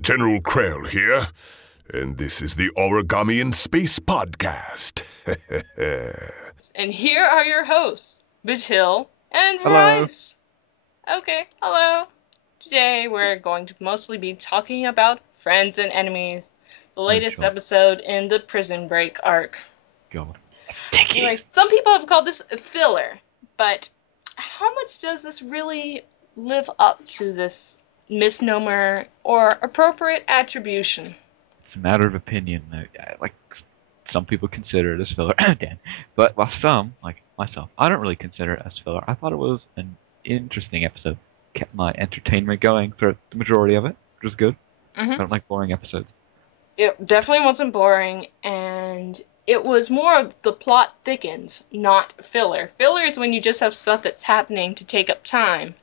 General Krell here, and this is the Origami in Space podcast. And here are your hosts, Bitil and Hello. Rice. Okay, hello. Today we're going to mostly be talking about Friends and Enemies, the latest sure. episode in the Prison Break arc. God. Anyway, some people have called this a filler, but how much does this really live up to this misnomer or appropriate attribution? It's a matter of opinion. Like, some people consider it as filler, Dan. But while some, like myself, I don't really consider it as filler. I thought it was an interesting episode. Kept my entertainment going for the majority of it, which was good. I don't like boring episodes. It definitely wasn't boring, and it was more of the plot thickens, not filler. Filler is when you just have stuff that's happening to take up time.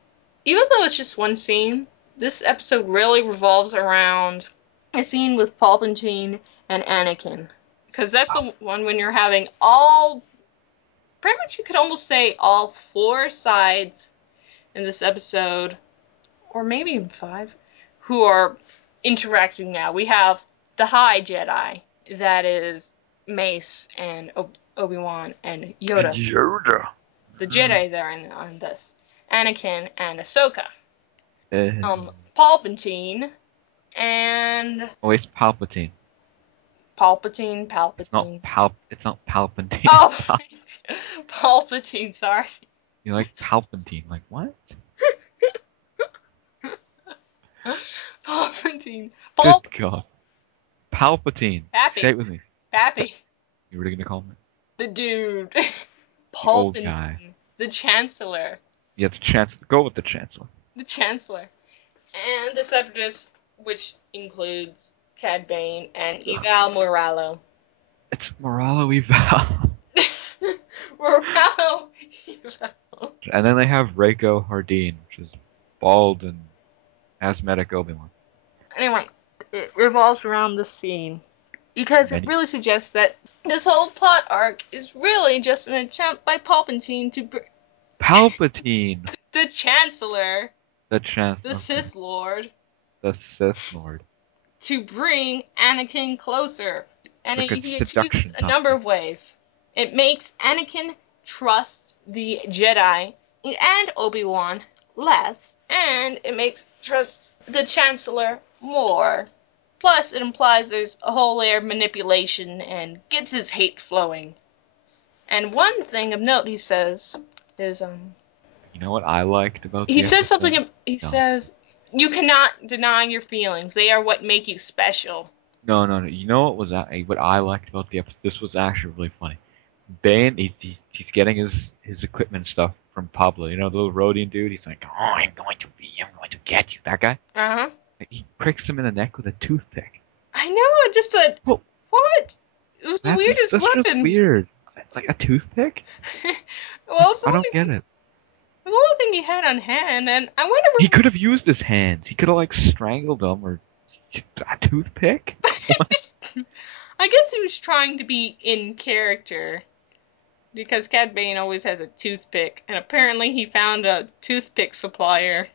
Even though it's just one scene, this episode really revolves around a scene with Palpatine and Anakin. Because that's the one when you're having pretty much you could almost say all four sides in this episode, or maybe even five, who are interacting now. We have the High Jedi, that is Mace and Obi-Wan and Yoda. The Jedi there on this. Anakin and Ahsoka. Palpatine and... Oh, it's Palpatine. Palpatine. It's not Palpatine. Oh, Palpatine, sorry. You like Palpatine. Like, what? Palpatine. Good God. Palpatine. Pappy. Say it with me. Pappy. You really gonna call me? The dude. old Palpatine. guy. The Chancellor. Yeah, the Chancellor. Go with the Chancellor. The Chancellor. And the Separatists, which includes Cad Bane and Eval Moralo. It's Moralo Eval. Moralo Eval. And then they have Reiko Hardin, which is bald and asthmatic Obi-Wan. Anyway, it revolves around this scene. Because it really suggests that this whole plot arc is really just an attempt by Palpatine to... Palpatine! The Chancellor. The Chancellor. The Sith Lord. The Sith Lord. To bring Anakin closer. And Like he a seduction achieves a number of ways. It makes Anakin trust the Jedi and Obi-Wan less. And it makes trust the Chancellor more. Plus, it implies there's a whole layer of manipulation and gets his hate flowing. And one thing of note he says is, You know what I liked about he the says episode? something, he says, you cannot deny your feelings. They are what make you special. No. You know what I liked about the episode? This was actually really funny. Bane, he's getting his equipment stuff from Pablo. You know, the little Rhodian dude? He's like, oh, I'm going to get you. That guy? Uh-huh. He pricks him in the neck with a toothpick. I know, I just thought, Whoa. what? It was the weirdest That's weapon. just weird. It's like a toothpick? Well, I don't get it. It was the only thing he had on hand, and I wonder He could have used his hands. He could have, like, strangled him or... A toothpick? I guess he was trying to be in character. Because Cad Bane always has a toothpick, and apparently he found a toothpick supplier.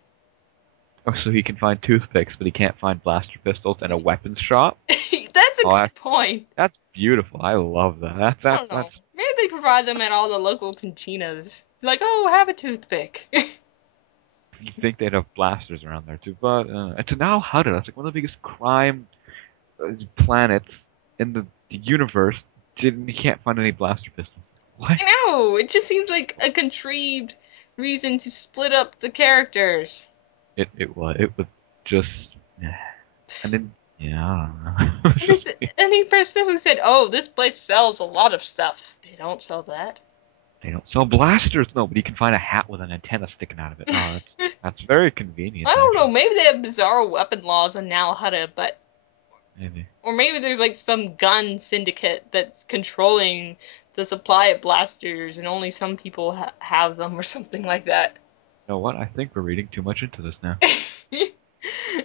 Oh, so he can find toothpicks, but he can't find blaster pistols and a weapons shop? That's a good point. That's beautiful. I love that. I don't know. Maybe they provide them at all the local cantinas. Like, oh, have a toothpick. You'd think they'd have blasters around there too, but it's now Huda. That's like one of the biggest crime planets in the universe. You can't find any blaster pistols. What? I know. It just seems like a contrived reason to split up the characters. It was just, and then I don't know. Any person who said, "Oh, this place sells a lot of stuff," they don't sell that. They don't sell blasters, no, but you can find a hat with an antenna sticking out of it. Oh, that's very convenient. I don't know. Maybe they have bizarre weapon laws in Nal Hutta, but maybe. Or maybe there's like some gun syndicate that's controlling the supply of blasters, and only some people have them, or something like that. You know what? I think we're reading too much into this now.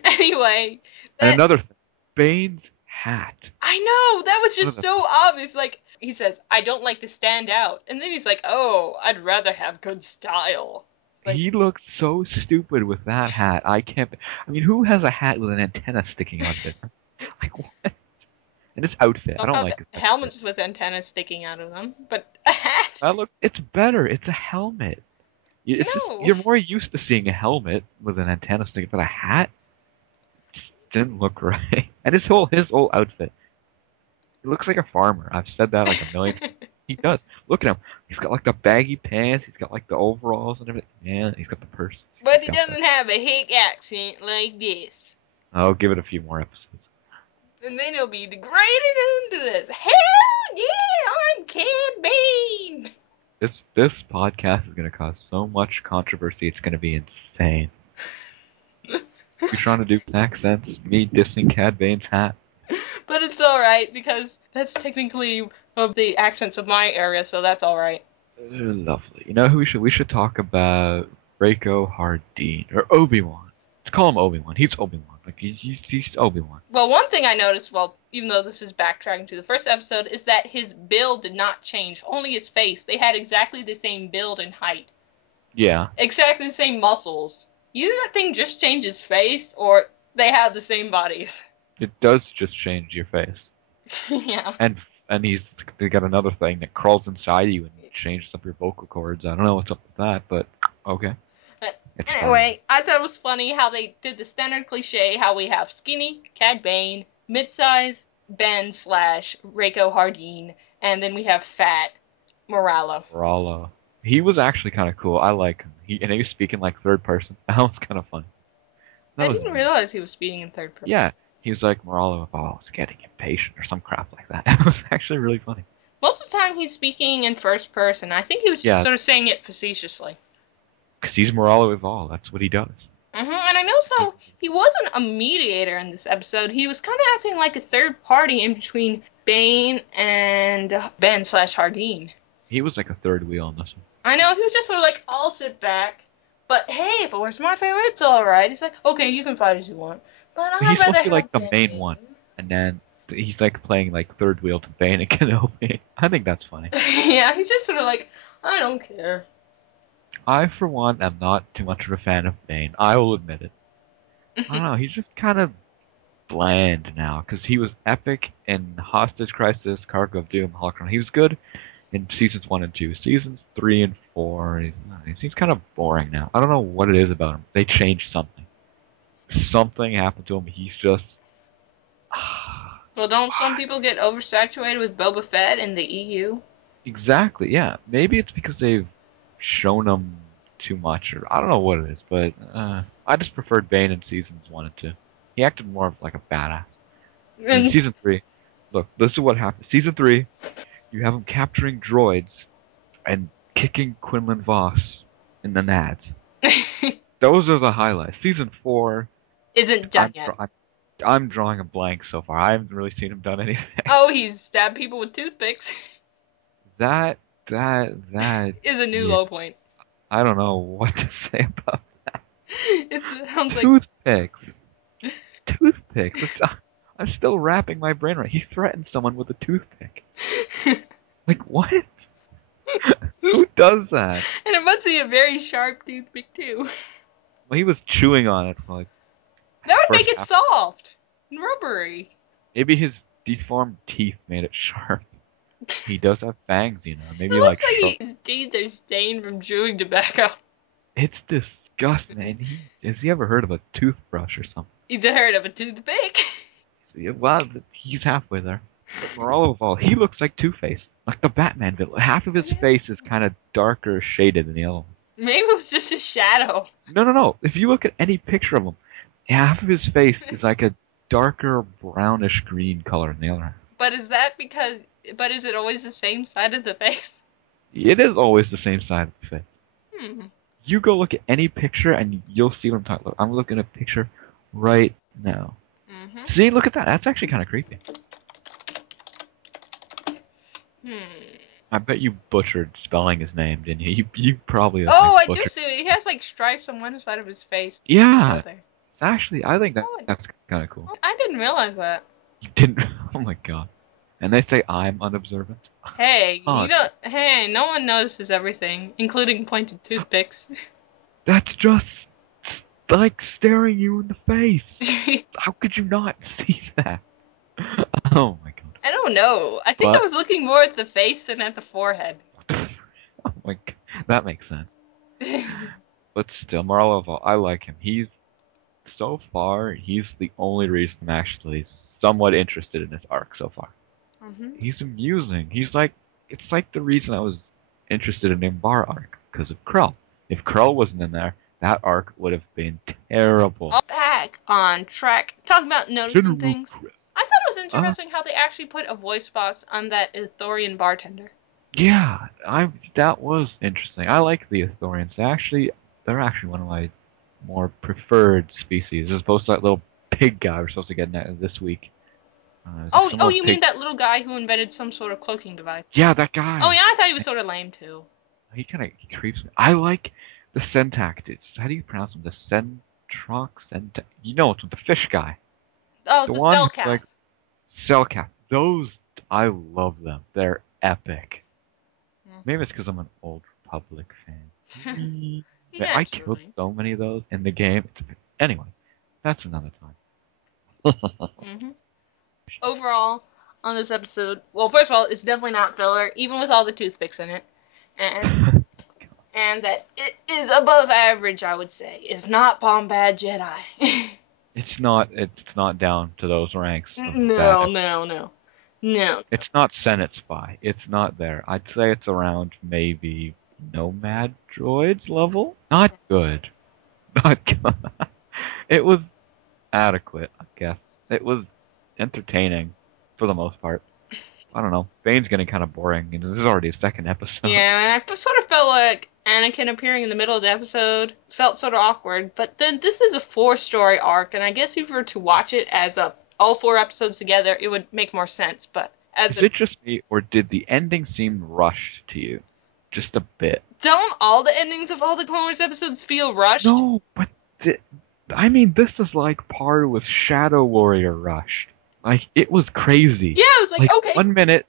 Anyway. And another thing. Bane's hat. I know! That was just so obvious. Like, he says, I don't like to stand out. And then he's like, oh, I'd rather have good style. He looks so stupid with that hat. I mean, who has a hat with an antenna sticking out of it? Like, what? And this outfit, I Some don't have like it. helmets with antennas sticking out of them, but a hat. It's better. It's a helmet. No. You're more used to seeing a helmet with an antenna sticking, but a hat just didn't look right. And his whole outfit, he looks like a farmer. I've said that like a million. He does. Look at him. He's got like the baggy pants. He's got like the overalls and everything. Yeah, he's got the purse. But he doesn't have a hick accent like this. I'll give it a few more episodes. And then he'll be degraded into this. Hell yeah, I'm Cad Bane. This podcast is going to cause so much controversy. It's going to be insane. You're trying to do accents, me dissing Cad Bane's hat. But it's alright, because that's technically of the accents of my area, so that's alright. Lovely. You know who we should talk about? Draco Hardeen, or Obi-Wan. Let's call him Obi-Wan. He's Obi-Wan. Like, he's Obi-Wan. Well, one thing I noticed, even though this is backtracking to the first episode, is that his build did not change. Only his face. They had exactly the same build and height. Yeah. Exactly the same muscles. Either that thing just changed his face, or they have the same bodies. It does just change your face. Yeah. And they got another thing that crawls inside you and changes up your vocal cords. I don't know what's up with that, but okay. Anyway, I thought it was funny how they did the standard cliche, how we have skinny, Cad Bane, mid-size, Ben / Draco Hardeen, and then we have fat, Moralo. He was actually kind of cool. I like him. And he was speaking like third person. That was kind of funny. I didn't realize he was speaking in third person. Yeah, he was like, Moralo is getting impatient or some crap like that. It was actually really funny. Most of the time he's speaking in first person. I think he was just sort of saying it facetiously. Because he's Moralo Eval. That's what he does. And I noticed how he wasn't a mediator in this episode. He was kind of acting like a third party in between Bane and Ben / Hardeen. He was like a third wheel in this one. I know, he was just sort of like, I'll sit back. But hey, if it was my favorite, it's alright. He's like, okay, you can fight as you want. But I'd he's rather supposed to be like the Bane. main one. And then he's like playing like third wheel to Bane and Kenobi. I think that's funny. Yeah, he's just sort of like, I don't care. I, for one, am not too much of a fan of Bane. I will admit it. I don't know, he's just kind of bland now. Because he was epic in Hostage Crisis, Cargo of Doom, Holocron. He was good in Seasons 1 and 2. Seasons 3 and 4, he's kind of boring now. I don't know what it is about him. They changed something. Something happened to him. He's just... Well, don't some people get oversaturated with Boba Fett in the EU? Exactly, yeah. Maybe it's because they've shown him too much, or I don't know what it is, but I just preferred Bane in Seasons 1 and 2. He acted more of like a badass. In Season 3, look, this is what happened. Season 3, you have him capturing droids and kicking Quinlan Voss in the nads. Those are the highlights. Season 4 isn't done yet. I'm drawing a blank so far. I haven't really seen him done anything. Oh, he's stabbed people with toothpicks. That is a new low point. I don't know what to say about that. It sounds like Toothpicks. I'm still wrapping my brain around. He threatened someone with a toothpick. Like, what? Who does that? And it must be a very sharp toothpick, too. Well, he was chewing on it for like... That would make it soft and rubbery. Maybe his deformed teeth made it sharp. He does have fangs, you know. Maybe it looks like his teeth are stained from chewing tobacco. It's disgusting, man. Has he ever heard of a toothbrush or something? He's heard of a toothpick. Well, he's halfway there. Moralo of all, he looks like Two-Face. Like the Batman villain. Half of his face is kind of darker shaded than the other one. Maybe it was just a shadow. No. If you look at any picture of him, half of his face is like a darker brownish green color than the other. But is it always the same side of the face? It is always the same side of the face. You go look at any picture and you'll see what I'm talking about. I'm looking at a picture right now. See, look at that. That's actually kind of creepy. I bet you butchered spelling his name, didn't you? You probably... I do see it. He has like stripes on one side of his face. Yeah. Actually, I think that's kind of cool. I didn't realize that. You didn't? Oh my god. And they say I'm unobservant? Hey, no one notices everything, including pointed toothpicks. That's just like staring you in the face. How could you not see that? Oh my god. I don't know. I think I was looking more at the face than at the forehead. Oh my god. That makes sense. But still, moral of all, I like him. So far, he's the only reason I'm actually somewhat interested in this arc so far. Mm-hmm. He's amusing. It's like the reason I was interested in the Bar arc, because of Krull. If Krull wasn't in there, that arc would have been terrible. All back on track. Talking about noticing things. I thought it was interesting how they actually put a voice box on that Ithorian bartender. Yeah, that was interesting. I like the Ithorians. They're actually one of my more preferred species, as opposed to that little pig guy we're supposed to get this week. You mean that little guy who invented some sort of cloaking device? Yeah, that guy. Oh yeah, I thought he was sort of lame too. He creeps me. I like the Centactids. How do you pronounce them? The You know, it's the fish guy. Oh, the Cellcath. Like Cellcath. Those, I love them. They're epic. Maybe it's because I'm an Old Republic fan. I killed so many of those in the game. Anyway, that's another time. Mm-hmm. Overall, on this episode, well, first of all, it's definitely not filler, even with all the toothpicks in it. And that it is above average, I would say. It's not Bombad Jedi. It's not down to those ranks. No. It's not Senate Spy. It's not there. I'd say it's around maybe Nomad Droids level. Not good. Not good. It was adequate, I guess. It was entertaining for the most part. I don't know. Bane's getting kind of boring, and this is already a second episode. Yeah, and I sort of felt like Anakin appearing in the middle of the episode felt sort of awkward, but then this is a 4-story arc, and I guess if you were to watch it as all 4 episodes together, it would make more sense, but as Is it just me, or did the ending seem rushed to you? Just a bit. Don't all the endings of all the Clone Wars episodes feel rushed? No, but this is like par with Shadow Warrior rushed. Like, it was crazy. Yeah, it was like okay. 1 minute,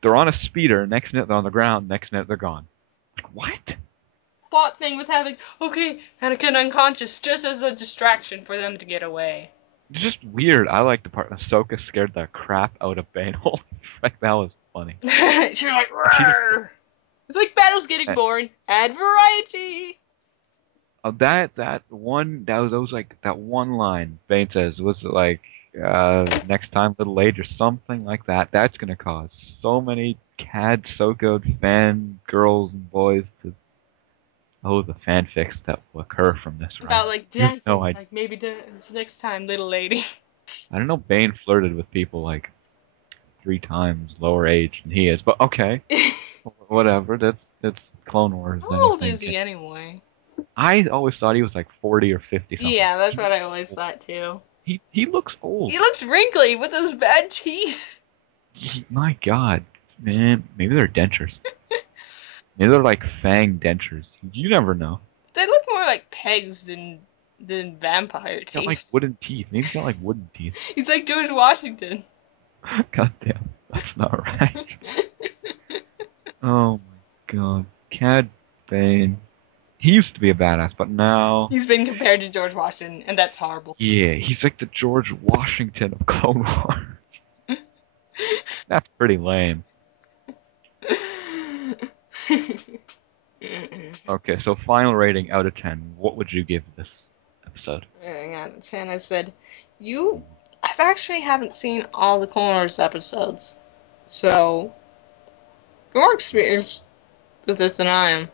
they're on a speeder, next minute they're on the ground, next minute they're gone. Like, what? Plot thing with having, Anakin unconscious just as a distraction for them to get away. It's just weird. I like the part Ahsoka scared the crap out of Bane. Holy frick, that was funny. She's like, Rrr. It's like battles getting boring. Add variety. That one line Bane says, was it like, next time a little later, something like that. That's gonna cause so many Cad Sokoed fan girls and boys to the fanfics that will occur from this, right? About dancing, maybe dance next time, little lady. I don't know. Bane flirted with people 3 times lower age than he is, but okay, whatever. That's Clone Wars. How old is he anyway? I always thought he was 40 or 50. Something. Yeah, that's what I always thought too. He looks old. He looks wrinkly with those bad teeth. My God, man, maybe they're dentures. Maybe they're fang dentures. You never know. They look more like pegs than vampire teeth. He's got wooden teeth. Maybe he's got wooden teeth. He's like George Washington. God damn, that's not right. Oh my God, Cad Bane. He used to be a badass, but now he's been compared to George Washington, and that's horrible. Yeah, he's like the George Washington of Clone Wars. That's pretty lame. Okay, so final rating out of 10. What would you give this episode? Out of 10, I said, I've actually haven't seen all the Clone Wars episodes, so you're more experienced with this than I am.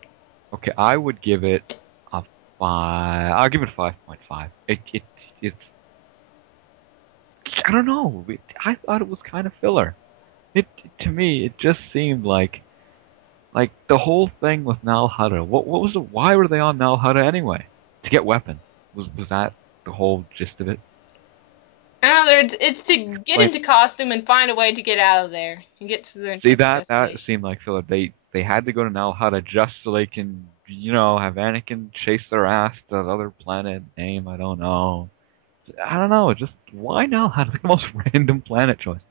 Okay, I would give it a 5. I'll give it a 5.5. It's I don't know. I thought it was kind of filler. To me, it just seemed like the whole thing with Nal Hutta. What was it? Why were they on Nal Hutta anyway? To get weapons. Was that the whole gist of it? It's to get into costume and find a way to get out of there and get to their. See, that seemed like filler. They had to go to Nal Hutta just so they can, have Anakin chase their ass to that other planet name. I don't know. Just why Nal Hutta? The most random planet choice.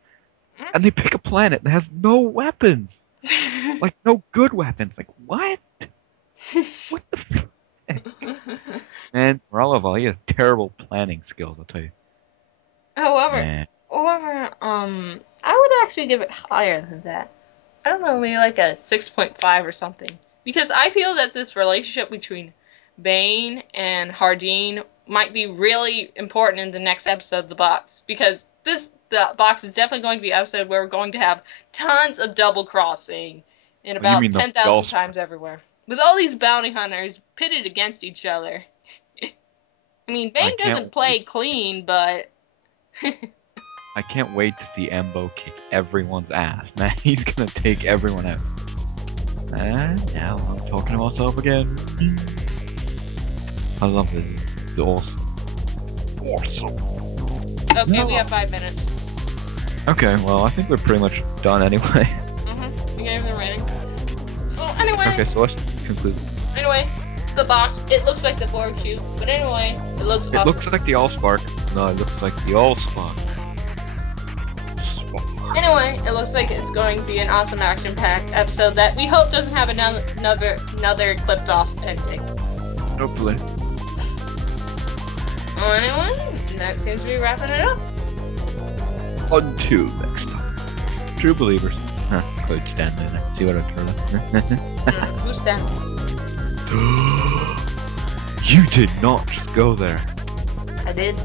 And they pick a planet that has no weapons. No good weapons. What? What the And Morello, he has terrible planning skills, I'll tell you. However, I would actually give it higher than that. I don't know, maybe like a 6.5 or something. Because I feel that this relationship between Bane and Hardin might be really important in the next episode of The Box. Because the Box is definitely going to be an episode where we're going to have tons of double crossing and about 10,000 times everywhere. With all these bounty hunters pitted against each other. I mean, Bane doesn't play clean, but... I can't wait to see Embo kick everyone's ass, man. He's gonna take everyone out. And now I'm talking to myself again. I love this. It's awesome. Okay, we have 5 minutes. Okay, well, I think we're pretty much done anyway. We gave the rating. So, anyway... Okay, so let's conclude. Anyway, The Box, it looks like the Borg cube, but anyway, it looks awesome. It looks like the Allspark. No, it looks like the Allspark. Anyway, it looks like it's going to be an awesome action-packed episode that we hope doesn't have another clipped-off ending. Hopefully. Well, anyway, that seems to be wrapping it up. Until next time. True believers. Huh, Coach Stanley there. See what I told him? Who's Stanley? You did not just go there. I did.